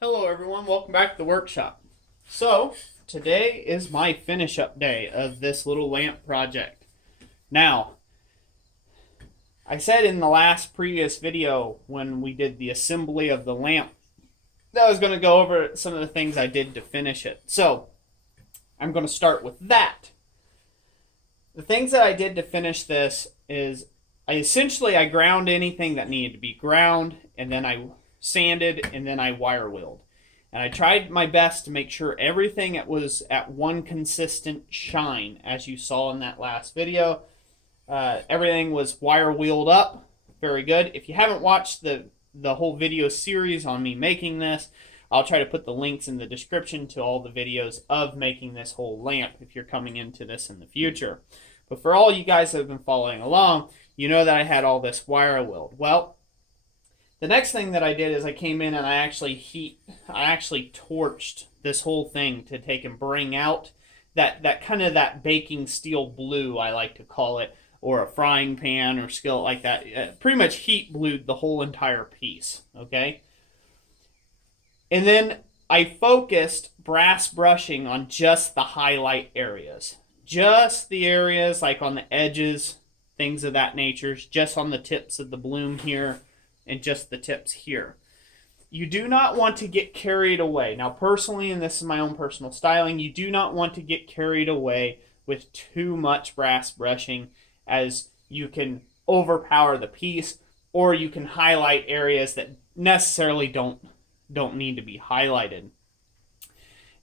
Hello everyone, welcome back to the workshop. So, today is my finish up day of this little lamp project. Now, I said in the last previous video when we did the assembly of the lamp that I was going to go over some of the things I did to finish it. So, I'm going to start with that. The things that I did to finish this is I ground anything that needed to be ground, and then I sanded, and then I wire wheeled. And I tried my best to make sure everything was at one consistent shine, as you saw in that last video. Everything was wire wheeled up. Very good. If you haven't watched the whole video series on me making this, I'll try to put the links in the description to all the videos of making this whole lamp if you're coming into this in the future. But for all you guys that have been following along, you know that I had all this wire wheeled. Well, the next thing that I did is I came in and I actually torched this whole thing to take and bring out that kind of that baking steel blue, I like to call it, or a frying pan or skillet like that. Pretty much heat blued the whole entire piece, okay? And then I focused brass brushing on just the highlight areas. Just the areas like on the edges, things of that nature, just on the tips of the bloom here, and just the tips here. You do not want to get carried away. Now, personally, and this is my own personal styling, you do not want to get carried away with too much brass brushing, as you can overpower the piece, or you can highlight areas that necessarily don't need to be highlighted.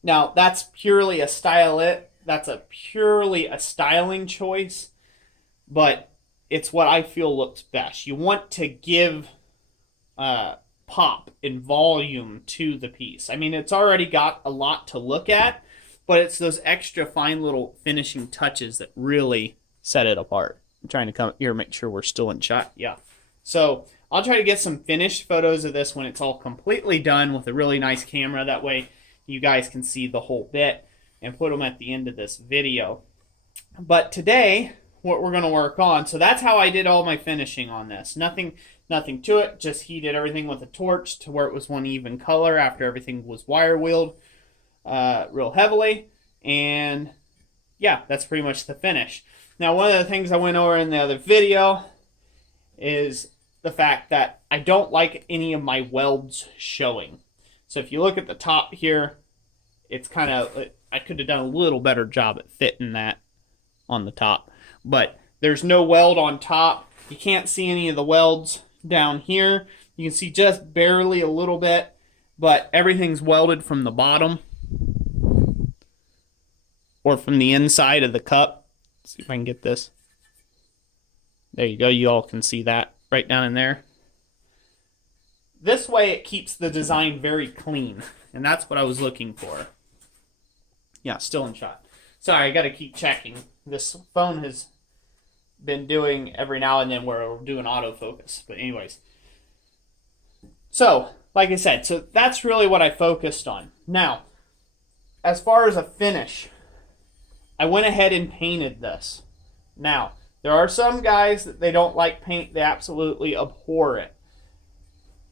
Now, that's purely a styling choice, but it's what I feel looks best. You want to give pop and volume to the piece. I mean, it's already got a lot to look at, but it's those extra fine little finishing touches that really set it apart. I'm trying to come here, make sure we're still in shot. Yeah. So I'll try to get some finished photos of this when it's all completely done with a really nice camera. That way you guys can see the whole bit and put them at the end of this video. But today, what we're going to work on, so that's how I did all my finishing on this. Nothing to it, just heated everything with a torch to where it was one even color after everything was wire wheeled real heavily. And yeah, that's pretty much the finish. Now, one of the things I went over in the other video is the fact that I don't like any of my welds showing. So if you look at the top here, it's kind of, I could have done a little better job at fitting that on the top. But there's no weld on top. You can't see any of the welds down here. You can see just barely a little bit, but everything's welded from the bottom or from the inside of the cup. Let's see if I can get this. There you go. You all can see that right down in there. This way it keeps the design very clean, and that's what I was looking for. Yeah, still in shot. Sorry, I got to keep checking. This phone has been doing every now and then where we're doing autofocus. But anyways. So, like I said, so that's really what I focused on. Now, as far as a finish, I went ahead and painted this. Now, there are some guys that they don't like paint. They absolutely abhor it.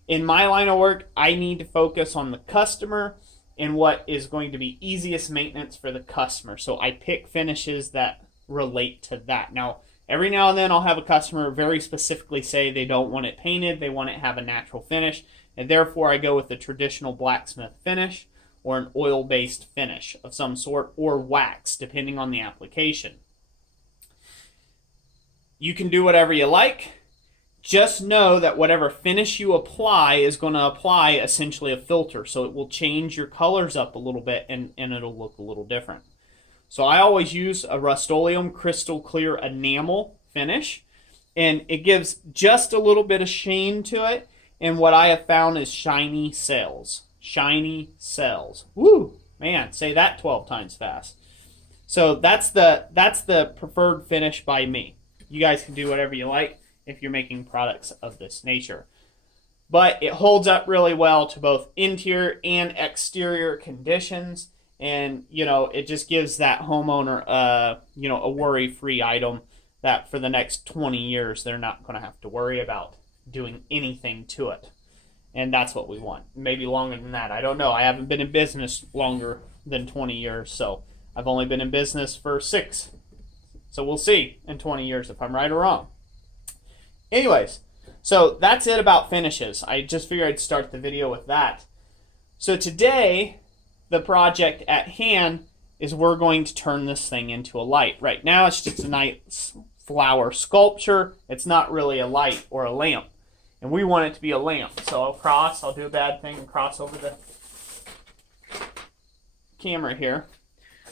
In my line of work, I need to focus on the customer and what is going to be easiest maintenance for the customer. So I pick finishes that relate to that. Now, every now and then I'll have a customer very specifically say they don't want it painted, they want it to have a natural finish, and therefore I go with the traditional blacksmith finish or an oil-based finish of some sort, or wax, depending on the application. You can do whatever you like. Just know that whatever finish you apply is going to apply essentially a filter, so it will change your colors up a little bit and it'll look a little different. So I always use a Rust-Oleum crystal clear enamel finish, and it gives just a little bit of sheen to it, and what I have found is shiny cells. Shiny cells. Woo! Man, say that 12 times fast. So that's the preferred finish by me. You guys can do whatever you like if you're making products of this nature. But it holds up really well to both interior and exterior conditions. And, you know, it just gives that homeowner, a worry-free item that for the next 20 years they're not going to have to worry about doing anything to it. And that's what we want. Maybe longer than that. I don't know. I haven't been in business longer than 20 years, so I've only been in business for 6. So we'll see in 20 years if I'm right or wrong. Anyways, so that's it about finishes. I just figured I'd start the video with that. So today, the project at hand is we're going to turn this thing into a light. Right now, it's just a nice flower sculpture. It's not really a light or a lamp. And we want it to be a lamp. So I'll do a bad thing and cross over the camera here.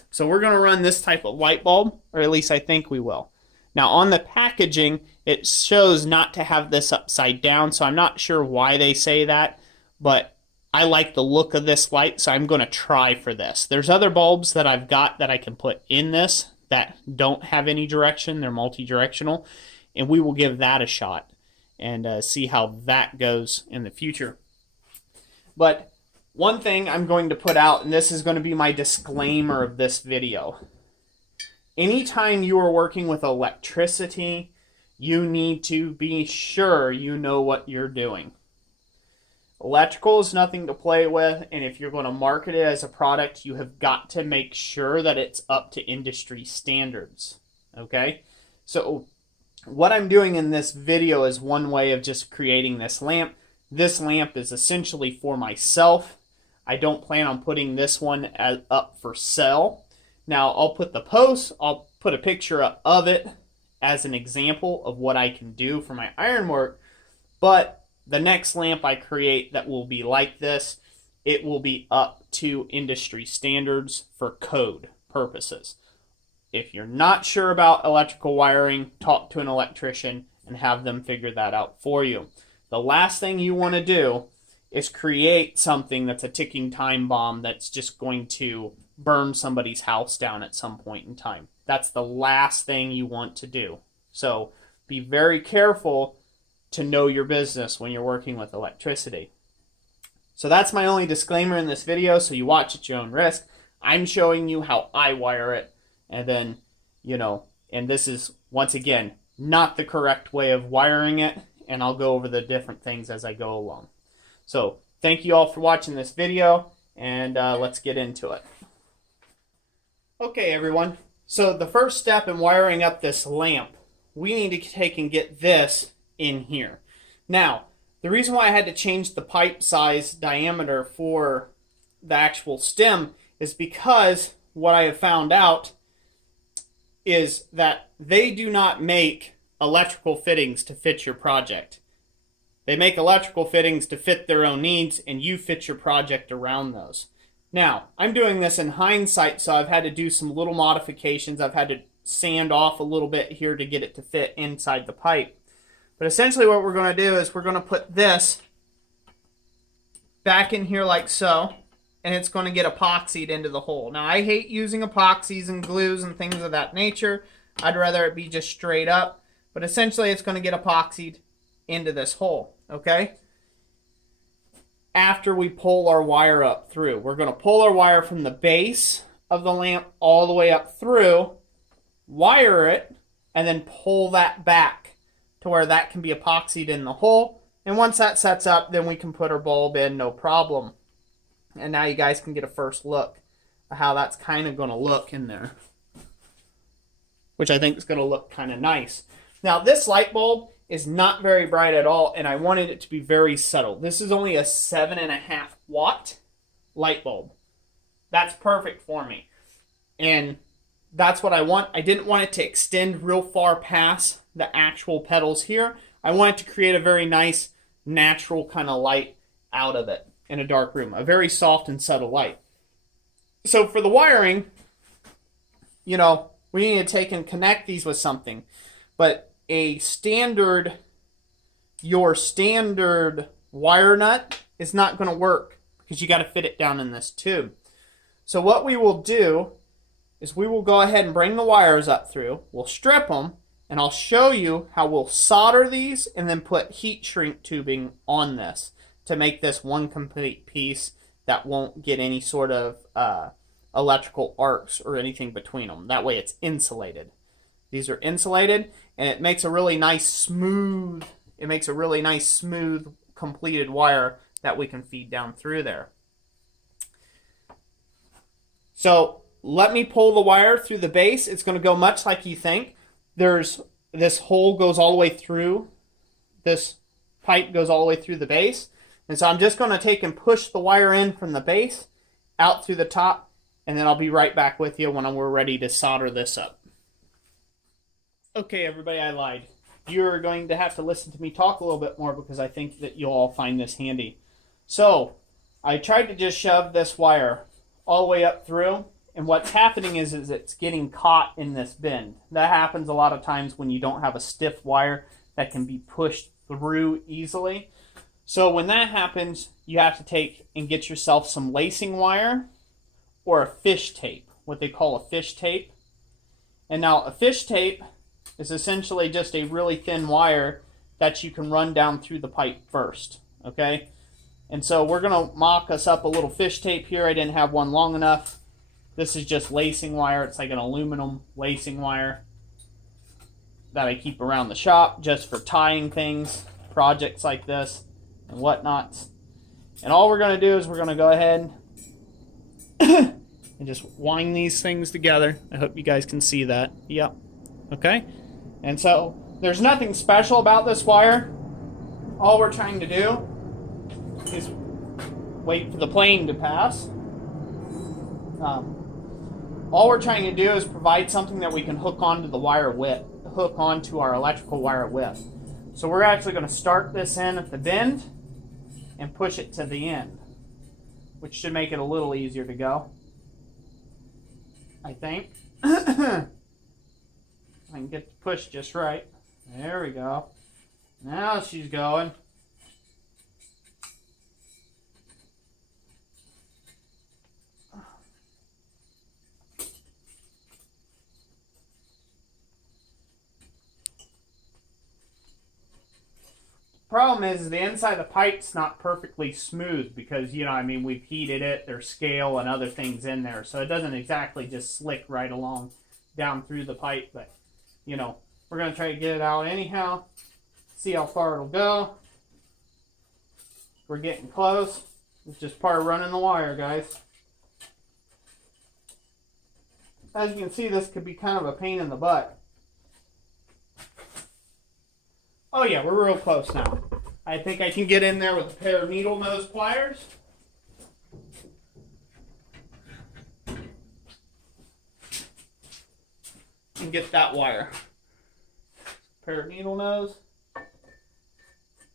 So we're going to run this type of light bulb, or at least I think we will. Now on the packaging, it shows not to have this upside down, so I'm not sure why they say that, but I like the look of this light, so I'm going to try for this. There's other bulbs that I've got that I can put in this that don't have any direction. They're multi-directional, and we will give that a shot and see how that goes in the future. But one thing I'm going to put out, and this is going to be my disclaimer of this video. Anytime you are working with electricity, you need to be sure you know what you're doing. Electrical is nothing to play with, and if you're going to market it as a product, you have got to make sure that it's up to industry standards. Okay? So what I'm doing in this video is one way of just creating this lamp. This lamp is essentially for myself. I don't plan on putting this one up for sale. Now, I'll put a picture up of it as an example of what I can do for my ironwork, but the next lamp I create that will be like this, it will be up to industry standards for code purposes. If you're not sure about electrical wiring, talk to an electrician and have them figure that out for you. The last thing you want to do is create something that's a ticking time bomb that's just going to burn somebody's house down at some point in time. That's the last thing you want to do. So be very careful to know your business when you're working with electricity. So that's my only disclaimer in this video, so you watch at your own risk. I'm showing you how I wire it, and then, and this is, once again, not the correct way of wiring it, and I'll go over the different things as I go along. So thank you all for watching this video, and let's get into it. Okay, everyone. So the first step in wiring up this lamp, we need to take and get this in here. Now, the reason why I had to change the pipe size diameter for the actual stem is because what I have found out is that they do not make electrical fittings to fit your project. They make electrical fittings to fit their own needs, and you fit your project around those. Now, I'm doing this in hindsight, so I've had to do some little modifications. I've had to sand off a little bit here to get it to fit inside the pipe. But essentially what we're going to do is we're going to put this back in here like so, and it's going to get epoxied into the hole. Now, I hate using epoxies and glues and things of that nature. I'd rather it be just straight up. But essentially it's going to get epoxied into this hole, okay? After we pull our wire up through. We're going to pull our wire from the base of the lamp all the way up through, wire it, and then pull that back to where that can be epoxied in the hole. And once that sets up, then we can put our bulb in, no problem. And now you guys can get a first look at how that's kind of going to look in there, which I think is going to look kind of nice. Now, this light bulb is not very bright at all, and I wanted it to be very subtle. This is only a 7.5 watt light bulb. That's perfect for me. And that's what I want. I didn't want it to extend real far past the actual petals here. I wanted to create a very nice, natural kind of light out of it in a dark room. A very soft and subtle light. So for the wiring, we need to take and connect these with something. But your standard wire nut is not going to work because you got to fit it down in this tube. So what we will do is we will go ahead and bring the wires up through. We'll strip them, and I'll show you how we'll solder these and then put heat shrink tubing on this to make this one complete piece that won't get any sort of electrical arcs or anything between them. That way it's insulated. These are insulated, and it makes a really nice smooth completed wire that we can feed down through there. So let me pull the wire through the base. It's going to go much like you think. This hole goes all the way through. This pipe goes all the way through the base. And so I'm just going to take and push the wire in from the base out through the top, and then I'll be right back with you when we're ready to solder this up. Okay, everybody, I lied. You're going to have to listen to me talk a little bit more because I think that you'll all find this handy. So I tried to just shove this wire all the way up through, and what's happening is it's getting caught in this bend. That happens a lot of times when you don't have a stiff wire that can be pushed through easily. So when that happens, you have to take and get yourself some lacing wire or a fish tape, what they call a fish tape. And now a fish tape is essentially just a really thin wire that you can run down through the pipe first, okay? And so we're going to mock us up a little fish tape here. I didn't have one long enough. This is just lacing wire. It's like an aluminum lacing wire that I keep around the shop just for tying things, projects like this and whatnot. And all we're going to do is we're going to go ahead and just wind these things together. I hope you guys can see that. Yep. Okay. And so there's nothing special about this wire. All we're trying to do is wait for the plane to pass. All we're trying to do is provide something that we can hook onto the wire with, hook onto our electrical wire with. So we're actually going to start this in at the bend and push it to the end, which should make it a little easier to go, I think. I can get the push just right. There we go. Now she's going. Problem is the inside of the pipe's not perfectly smooth because, you know, I mean, we've heated it, there's scale and other things in there, so it doesn't exactly just slick right along down through the pipe, but, you know, we're going to try to get it out anyhow, see how far it'll go. We're getting close. It's just part of running the wire, guys. As you can see, this could be kind of a pain in the butt. Oh yeah, we're real close now. I think I can get in there with a pair of needle nose pliers. And get that wire. Pair of needle nose.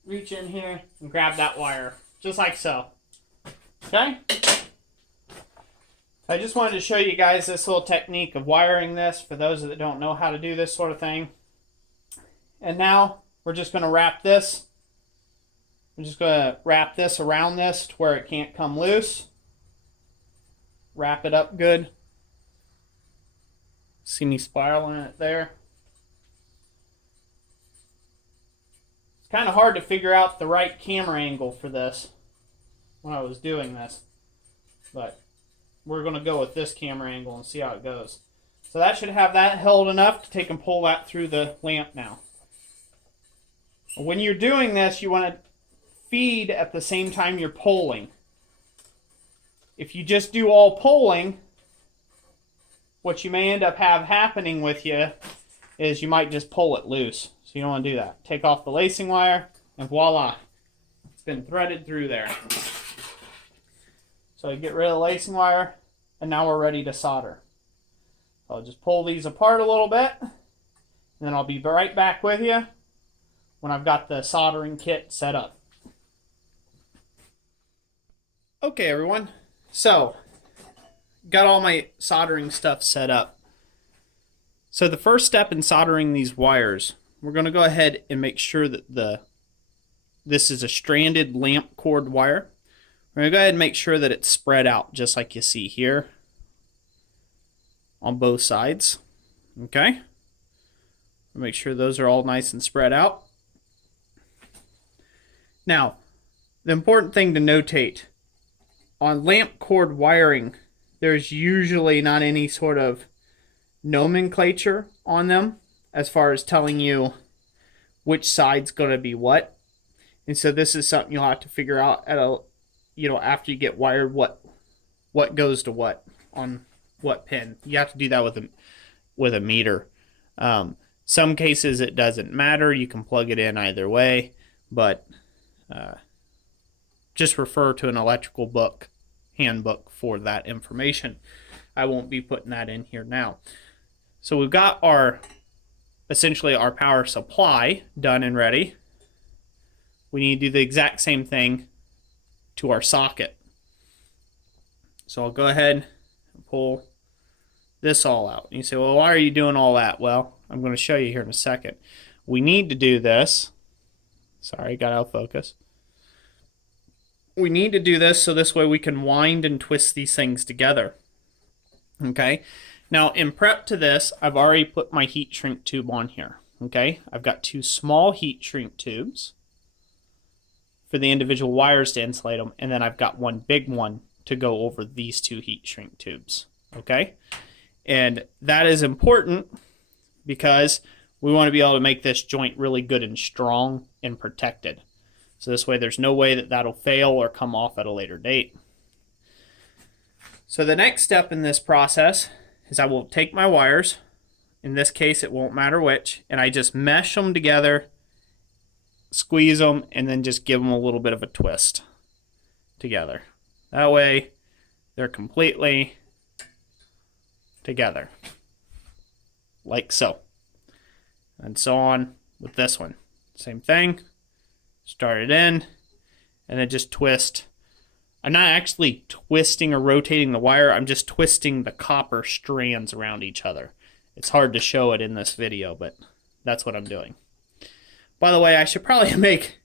Reach in here and grab that wire. Just like so. Okay? I just wanted to show you guys this little technique of wiring this for those that don't know how to do this sort of thing. And now we're just going to wrap this. I'm just going to wrap this around this to where it can't come loose. Wrap it up good. See me spiraling it there. It's kind of hard to figure out the right camera angle for this when I was doing this. But we're going to go with this camera angle and see how it goes. So that should have that held enough to take and pull that through the lamp now. When you're doing this, you want to feed at the same time you're pulling. If you just do all pulling, what you may end up happening with you is you might just pull it loose. So you don't want to do that. Take off the lacing wire, and voila. It's been threaded through there. So you get rid of the lacing wire, and now we're ready to solder. So I'll just pull these apart a little bit, and then I'll be right back with you when I've got the soldering kit set up. Okay, everyone. So, got all my soldering stuff set up. So the first step in soldering these wires, we're going to go ahead and make sure that this is a stranded lamp cord wire. We're going to go ahead and make sure that it's spread out just like you see here on both sides. Okay? Make sure those are all nice and spread out. Now, the important thing to notate, on lamp cord wiring, there's usually not any sort of nomenclature on them as far as telling you which side's going to be what. And so this is something you'll have to figure out at a, after you get wired, what goes to what on what pin. You have to do that with a meter. Some cases it doesn't matter. You can plug it in either way, but just refer to an electrical book, handbook for that information. I won't be putting that in here now. So we've got essentially our power supply done and ready. We need to do the exact same thing to our socket. So I'll go ahead and pull this all out. And you say, well, why are you doing all that? Well, I'm going to show you here in a second. We need to do this. Sorry, got out of focus. We need to do this so this way we can wind and twist these things together. Okay. Now, in prep to this, I've already put my heat shrink tube on here. Okay. I've got 2 small heat shrink tubes for the individual wires to insulate them, and then I've got one big one to go over these 2 heat shrink tubes. Okay. And that is important because we want to be able to make this joint really good and strong and protected. So this way there's no way that that'll fail or come off at a later date. So the next step in this process is I will take my wires, in this case it won't matter which, and I just mesh them together, squeeze them, and then just give them a little bit of a twist together. That way they're completely together, like so. And so on with this one. Same thing. Start it in, and then just twist. I'm not actually twisting or rotating the wire, I'm just twisting the copper strands around each other. It's hard to show it in this video, but that's what I'm doing. By the way, I should probably make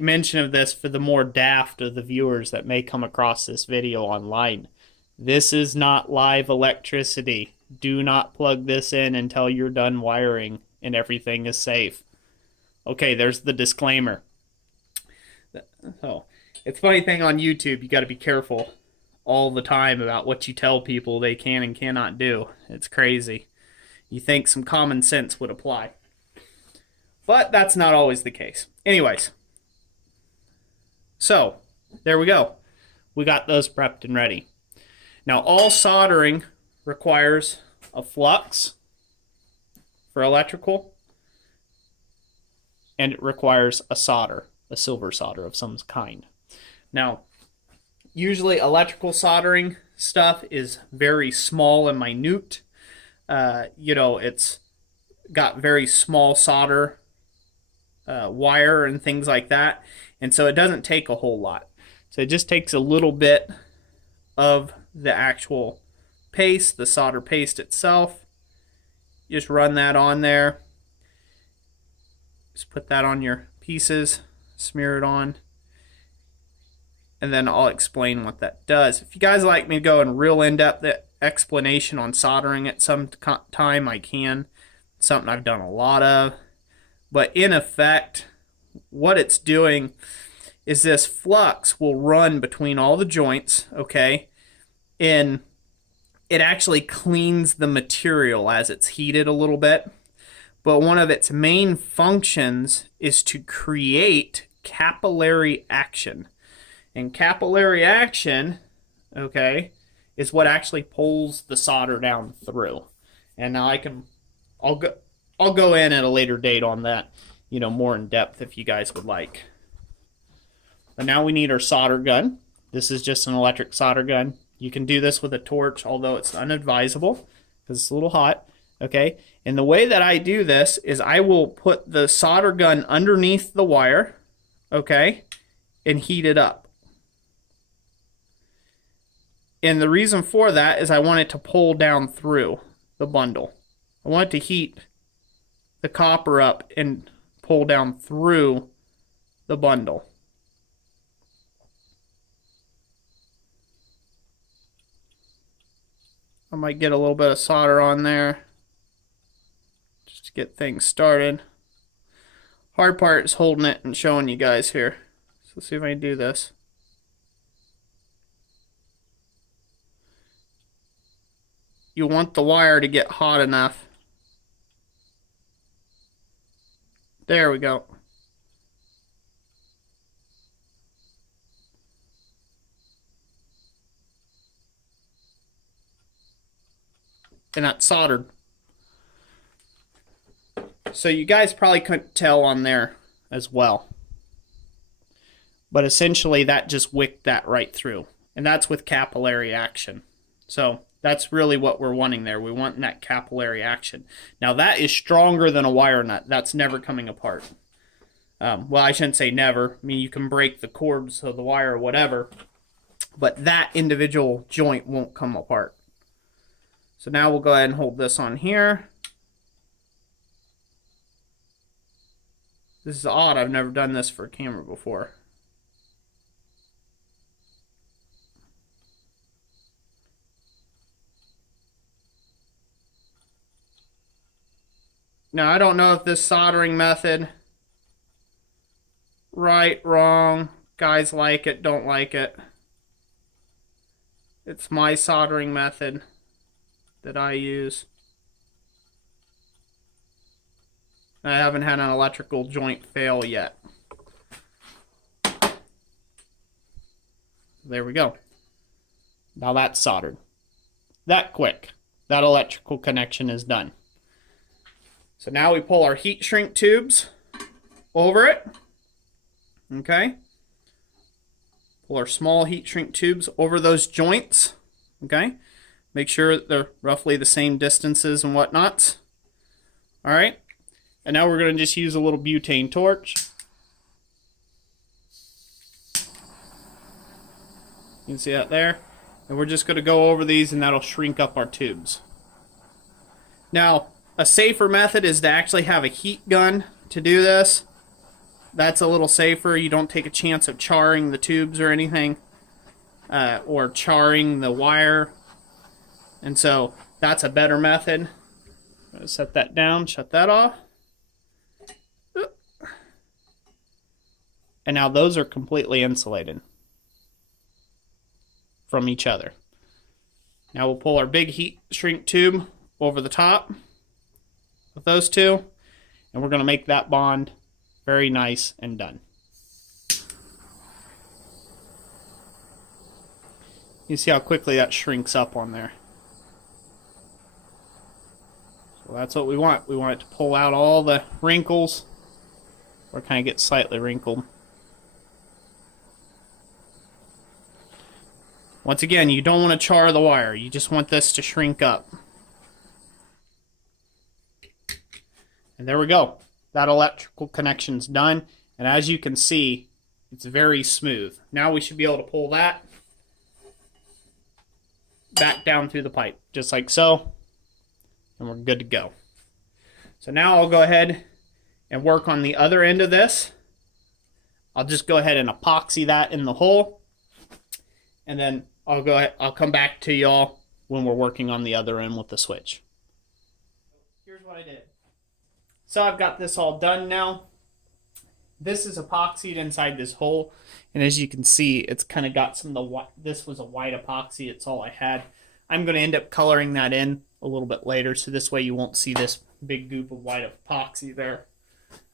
mention of this for the more daft of the viewers that may come across this video online. This is not live electricity. Do not plug this in until you're done wiring and everything is safe. Okay, there's the disclaimer. So, it's a funny thing on YouTube, you got to be careful all the time about what you tell people they can and cannot do. It's crazy. You think some common sense would apply. But that's not always the case. Anyways. So, there we go. We got those prepped and ready. Now, all soldering requires a flux for electrical, and it requires a solder, a silver solder of some kind. Now, usually electrical soldering stuff is very small and minute. It's got very small solder wire and things like that, and so it doesn't take a whole lot. So it just takes a little bit of the actual paste, the solder paste itself. Just run that on there. Just put that on your pieces, smear it on, and then I'll explain what that does. If you guys like me to go in real in-depth explanation on soldering at some time, I can. It's something I've done a lot of. But in effect, what it's doing is this flux will run between all the joints, okay? And it actually cleans the material as it's heated a little bit. But one of its main functions is to create capillary action. And capillary action, okay, is what actually pulls the solder down through. And now I'll go in at a later date on that, more in depth if you guys would like. But now we need our solder gun. This is just an electric solder gun. You can do this with a torch, although it's unadvisable because it's a little hot. Okay, and the way that I do this is I will put the solder gun underneath the wire, okay, and heat it up. And the reason for that is I want it to pull down through the bundle. I want it to heat the copper up and pull down through the bundle. I might get a little bit of solder on there just to get things started. Hard part is holding it and showing you guys here. So let's see if I can do this. You want the wire to get hot enough. There we go. and that's soldered. So you guys probably couldn't tell on there as well. But essentially that just wicked that right through. And that's with capillary action. So that's really what we're wanting there. We want that capillary action. Now that is stronger than a wire nut. That's never coming apart. Well, I shouldn't say never. I mean, you can break the cords of the wire or whatever. But that individual joint won't come apart. So now we'll go ahead and hold this on here. This is odd. I've never done this for a camera before. Now, I don't know if this soldering method, right, wrong, guys like it, don't like it. It's my soldering method that I use. I haven't had an electrical joint fail yet. There we go. Now that's soldered. That quick. That electrical connection is done. So now we pull our heat shrink tubes over it. Okay. Pull our small heat shrink tubes over those joints. Okay. Make sure they're roughly the same distances and whatnots. All right. And now we're going to just use a little butane torch. You can see that there. And we're just going to go over these and that'll shrink up our tubes. Now, a safer method is to actually have a heat gun to do this. That's a little safer. You don't take a chance of charring the tubes or anything. Or charring the wire. And so that's a better method. I'm going to set that down, shut that off. And now those are completely insulated from each other. Now we'll pull our big heat shrink tube over the top with those two, and we're going to make that bond very nice and done. You see how quickly that shrinks up on there. So that's what we want. We want it to pull out all the wrinkles, or kind of get slightly wrinkled. Once again, you don't want to char the wire. You just want this to shrink up. And there we go. That electrical connection's done. And as you can see, it's very smooth. Now we should be able to pull that back down through the pipe, just like so. And we're good to go. So now I'll go ahead and work on the other end of this. I'll just go ahead and epoxy that in the hole. And then I'll come back to y'all when we're working on the other end with the switch. Here's what I did. So I've got this all done now. This is epoxied inside this hole. And as you can see, it's kind of got some of the white. This was a white epoxy. It's all I had. I'm going to end up coloring that in a little bit later. So this way you won't see this big goop of white epoxy there.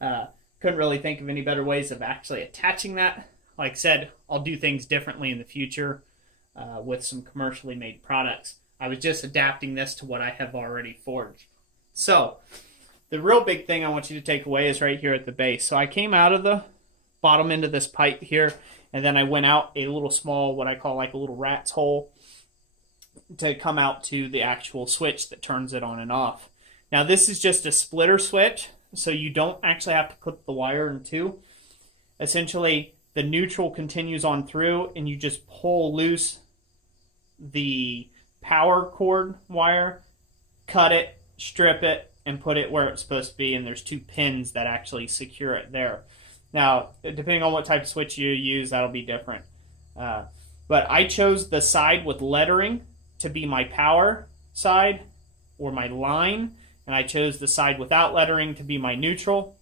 Couldn't really think of any better ways of actually attaching that. Like I said, I'll do things differently in the future. With some commercially made products. I was just adapting this to what I have already forged. So, the real big thing I want you to take away is right here at the base. So I came out of the bottom end of this pipe here, and then I went out a little small, what I call like a little rat's hole, to come out to the actual switch that turns it on and off. Now this is just a splitter switch, so you don't actually have to clip the wire in two. Essentially, the neutral continues on through, and you just pull loose the power cord wire, cut it, strip it, and put it where it's supposed to be, and there's two pins that actually secure it there. Now, depending on what type of switch you use, that'll be different. But I chose the side with lettering to be my power side, or my line, and I chose the side without lettering to be my neutral.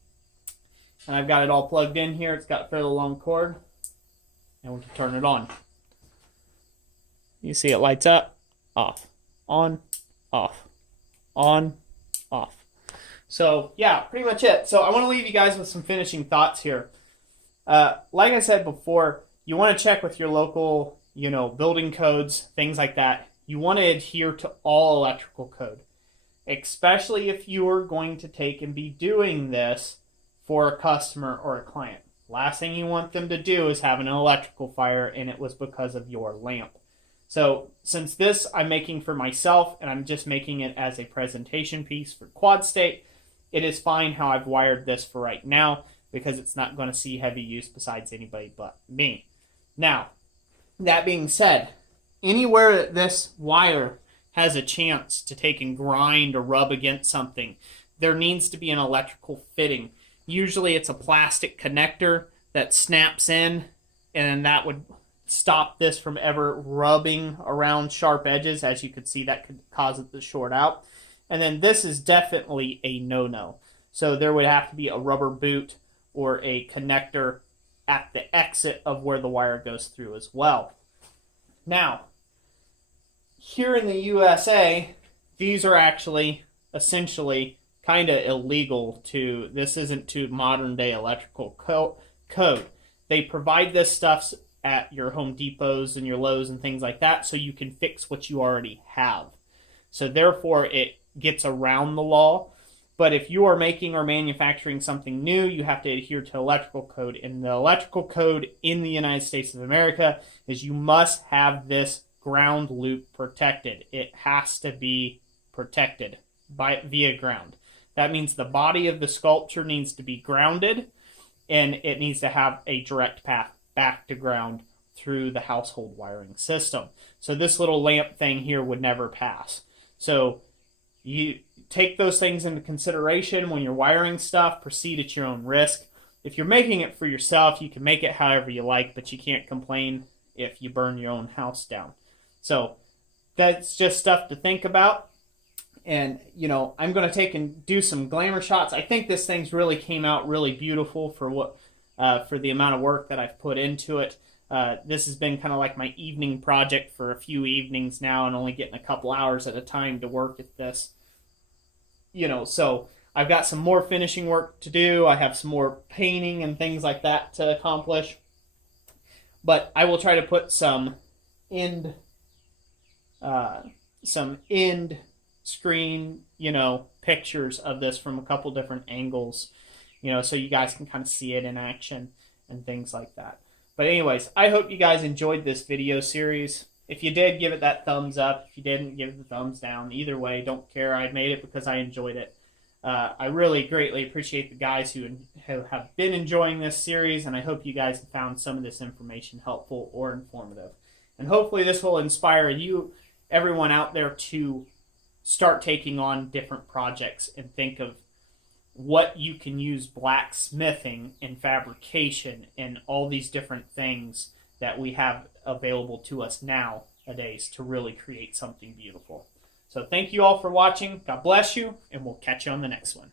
And I've got it all plugged in here. It's got a fairly long cord, and we can turn it on. You see it lights up, off, on, off, on, off. So yeah, pretty much it. So I want to leave you guys with some finishing thoughts here. Like I said before, you want to check with your local, building codes, things like that. You want to adhere to all electrical code. especially if you are going to take and be doing this for a customer or a client. Last thing you want them to do is have an electrical fire and it was because of your lamp. So since this I'm making for myself and I'm just making it as a presentation piece for Quad State, it is fine how I've wired this for right now because it's not going to see heavy use besides anybody but me. Now, that being said, anywhere that this wire has a chance to take and grind or rub against something, there needs to be an electrical fitting. Usually it's a plastic connector that snaps in, and that would stop this from ever rubbing around sharp edges. As you can see, that could cause it to short out. And then this is definitely a no-no. So there would have to be a rubber boot or a connector at the exit of where the wire goes through as well. Now, here in the USA, these are actually essentially kind of illegal to, this isn't to modern day electrical code. They provide this stuff at your Home Depots and your Lowe's and things like that so you can fix what you already have. So therefore it gets around the law. But if you are making or manufacturing something new, you have to adhere to electrical code. And the electrical code in the United States of America is you must have this ground loop protected. It has to be protected via ground. That means the body of the sculpture needs to be grounded, and it needs to have a direct path back to ground through the household wiring system. So this little lamp thing here would never pass. So you take those things into consideration when you're wiring stuff. Proceed at your own risk. If you're making it for yourself, you can make it however you like, but you can't complain if you burn your own house down. So that's just stuff to think about. And, you know, I'm going to take and do some glamour shots. I think this thing's really came out really beautiful for what for the amount of work that I've put into it. This has been kind of like my evening project for a few evenings now, and only getting a couple hours at a time to work at this. You know, so I've got some more finishing work to do. I have some more painting and things like that to accomplish. But I will try to put some end screen, you know, pictures of this from a couple different angles, you know, so you guys can kind of see it in action and things like that. But anyways, I hope you guys enjoyed this video series. If you did, give it that thumbs up. If you didn't, give it the thumbs down. Either way, don't care. I made it because I enjoyed it. I really greatly appreciate the guys who have been enjoying this series, and I hope you guys have found some of this information helpful or informative. And hopefully this will inspire you, everyone out there, to start taking on different projects and think of what you can use blacksmithing and fabrication and all these different things that we have available to us nowadays to really create something beautiful. So thank you all for watching. God bless you, and we'll catch you on the next one.